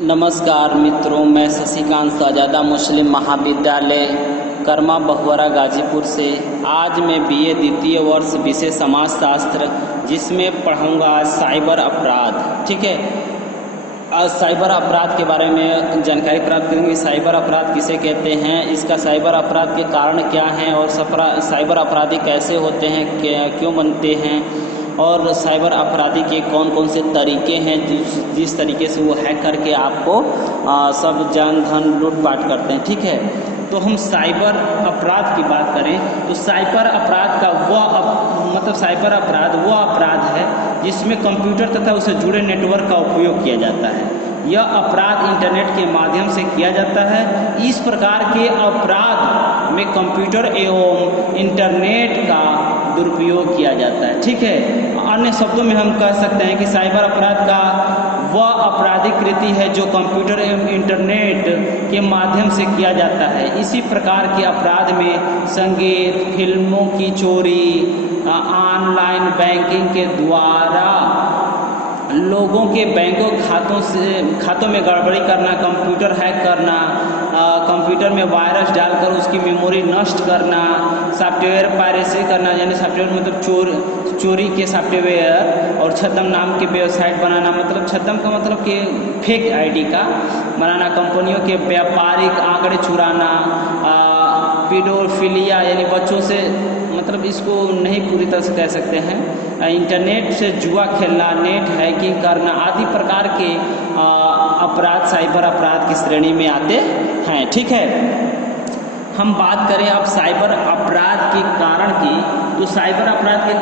नमस्कार मित्रों, मैं शशिकांत शहजादा मुस्लिम महाविद्यालय कर्मा बहुवरा गाजीपुर से आज मैं बीए द्वितीय वर्ष विषय समाजशास्त्र जिसमें पढ़ूंगा आज साइबर अपराध। ठीक है, आज साइबर अपराध के बारे में जानकारी प्राप्त करेंगे। साइबर अपराध किसे कहते हैं, इसका साइबर अपराध के कारण क्या हैं और साइबर अपराधी कैसे होते हैं, क्यों बनते हैं और साइबर अपराधी के कौन कौन से तरीके हैं जिस तरीके से वो हैक करके आपको सब जन धन लूटपाट करते हैं। ठीक है, तो हम साइबर अपराध की बात करें तो साइबर अपराध का साइबर अपराध वो अपराध है जिसमें कंप्यूटर तथा उससे जुड़े नेटवर्क का उपयोग किया जाता है। यह अपराध इंटरनेट के माध्यम से किया जाता है। इस प्रकार के अपराध में कंप्यूटर एवं इंटरनेट का दुरुपयोग किया जाता है। ठीक है, अन्य शब्दों में हम कह सकते हैं कि साइबर अपराध का वह आपराधिक कृति है जो कंप्यूटर एवं इंटरनेट के माध्यम से किया जाता है। इसी प्रकार के अपराध में संगीत, फिल्मों की चोरी, ऑनलाइन बैंकिंग के द्वारा लोगों के बैंकों खातों में गड़बड़ी करना, कंप्यूटर हैक करना, कंप्यूटर में वायरस डालकर उसकी मेमोरी नष्ट करना, सॉफ्टवेयर पायरेसी करना, यानी सॉफ्टवेयर मतलब चोरी के सॉफ्टवेयर और छद्म नाम के वेबसाइट बनाना, मतलब छद्म का मतलब कि फेक आईडी का बनाना, कंपनियों के व्यापारिक आंकड़े चुराना, पीडोफिलिया यानी बच्चों से मतलब इसको नहीं पूरी तरह से कह सकते हैं, इंटरनेट से जुआ खेलना, नेट हैकिंग करना आदि प्रकार के अपराध साइबर अपराध की श्रेणी में आते हैं। ठीक है, हम बात करें अब साइबर अपराध के कारण की, तो साइबर अपराध के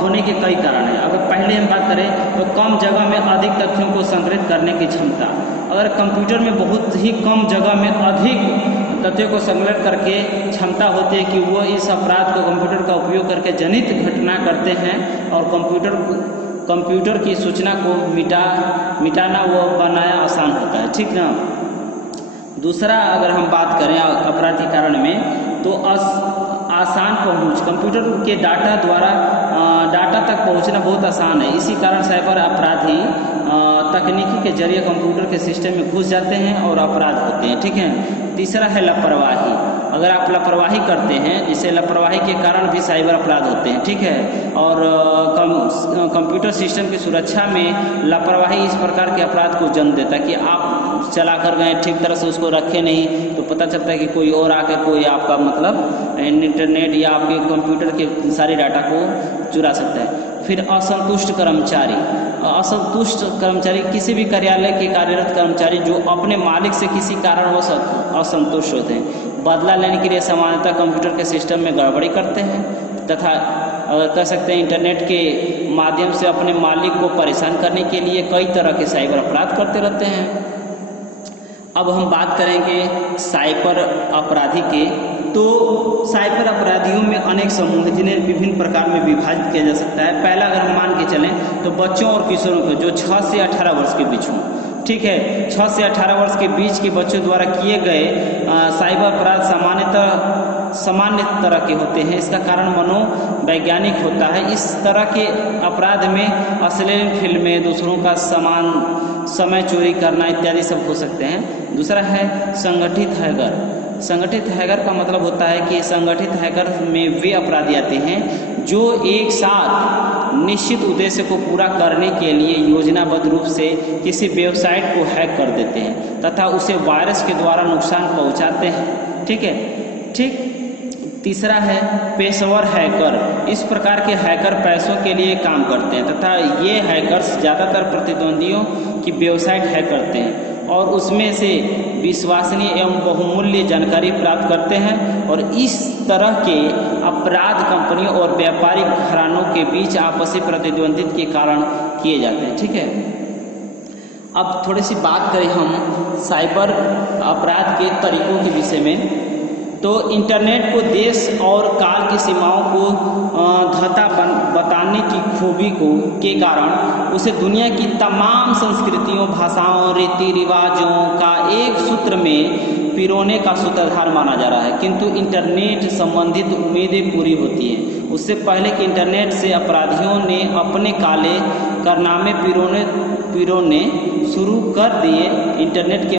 होने के कई कारण हैं। अगर पहले हम बात करें तो कम जगह में अधिक तथ्यों को संग्रहित करने की क्षमता। अगर कंप्यूटर में बहुत ही कम जगह में अधिक तथ्यों को संग्रहित करके क्षमता होती है कि वो इस अपराध को कंप्यूटर का उपयोग करके जनित घटना करते हैं और कंप्यूटर की सूचना को मिटाना वो बनाया आसान होता है। ठीक ना। दूसरा अगर हम बात करें अपराध के कारण में तो आसान पहुंच, कंप्यूटर के डाटा तक पहुंचना बहुत आसान है। इसी कारण साइबर अपराधी तकनीकी के जरिए कंप्यूटर के सिस्टम में घुस जाते हैं और अपराध होते हैं। ठीक है। तीसरा है लापरवाही। अगर आप लापरवाही करते हैं, जिससे लापरवाही के कारण भी साइबर अपराध होते हैं। ठीक है, और कंप्यूटर सिस्टम की सुरक्षा में लापरवाही इस प्रकार के अपराध को जन्म देता है कि आप चला कर गए, ठीक तरह से उसको रखे नहीं, तो पता चलता है कि कोई और आकर कोई आपका मतलब इंटरनेट या आपके कंप्यूटर के सारे डाटा को चुरा सकता है। फिर असंतुष्ट कर्मचारी किसी भी कार्यालय के कार्यरत कर्मचारी जो अपने मालिक से किसी कारणवश असंतुष्ट होते हैं, बदला लेने के लिए सामान्यतः कंप्यूटर के सिस्टम में गड़बड़ी करते हैं तथा कह सकते हैं इंटरनेट के माध्यम से अपने मालिक को परेशान करने के लिए कई तरह के साइबर अपराध करते रहते हैं। अब हम बात करेंगे साइबर अपराधी के, तो साइबर अपराधियों में अनेक समूह हैं जिन्हें विभिन्न प्रकार में विभाजित किया जा सकता है। पहला अगर हम मान के चलें तो बच्चों और किशोरों को जो 6 से 18 वर्ष के बीच हों। ठीक है, 6 से 18 वर्ष के बीच के बच्चों द्वारा किए गए साइबर अपराध सामान्य तरह के होते हैं। इसका कारण मनोवैज्ञानिक होता है। इस तरह के अपराध में अश्लील फिल्में, दूसरों का समय चोरी करना इत्यादि सब हो सकते हैं। दूसरा है संगठित हैकर। संगठित हैकर का मतलब होता है कि संगठित हैकर में वे अपराधी आते हैं जो एक साथ निश्चित उद्देश्य को पूरा करने के लिए योजनाबद्ध रूप से किसी वेबसाइट को हैक कर देते हैं तथा उसे वायरस के द्वारा नुकसान पहुंचाते हैं। ठीक है। ठीक। तीसरा है पेशेवर हैकर। इस प्रकार के हैकर पैसों के लिए काम करते हैं तथा ये हैकर्स ज़्यादातर प्रतिद्वंदियों की वेबसाइट हैक करते हैं और उसमें से विश्वसनीय एवं बहुमूल्य जानकारी प्राप्त करते हैं और इस तरह के अपराध कंपनियों और व्यापारिक घरानों के बीच आपसी प्रतिद्वंदिता के कारण किए जाते हैं। ठीक है। अब थोड़ी सी बात करें हम साइबर अपराध के तरीकों के विषय में, तो इंटरनेट को देश और काल की सीमाओं को धता बताने की खूबी के कारण उसे दुनिया की तमाम संस्कृतियों, भाषाओं, रीति रिवाजों का एक सूत्र में पिरोने का सूत्रधार माना जा रहा है। किंतु इंटरनेट संबंधित उम्मीदें पूरी होती हैं उससे पहले कि इंटरनेट से अपराधियों ने अपने कारनामे पीरोने शुरू कर दिए। इंटरनेट के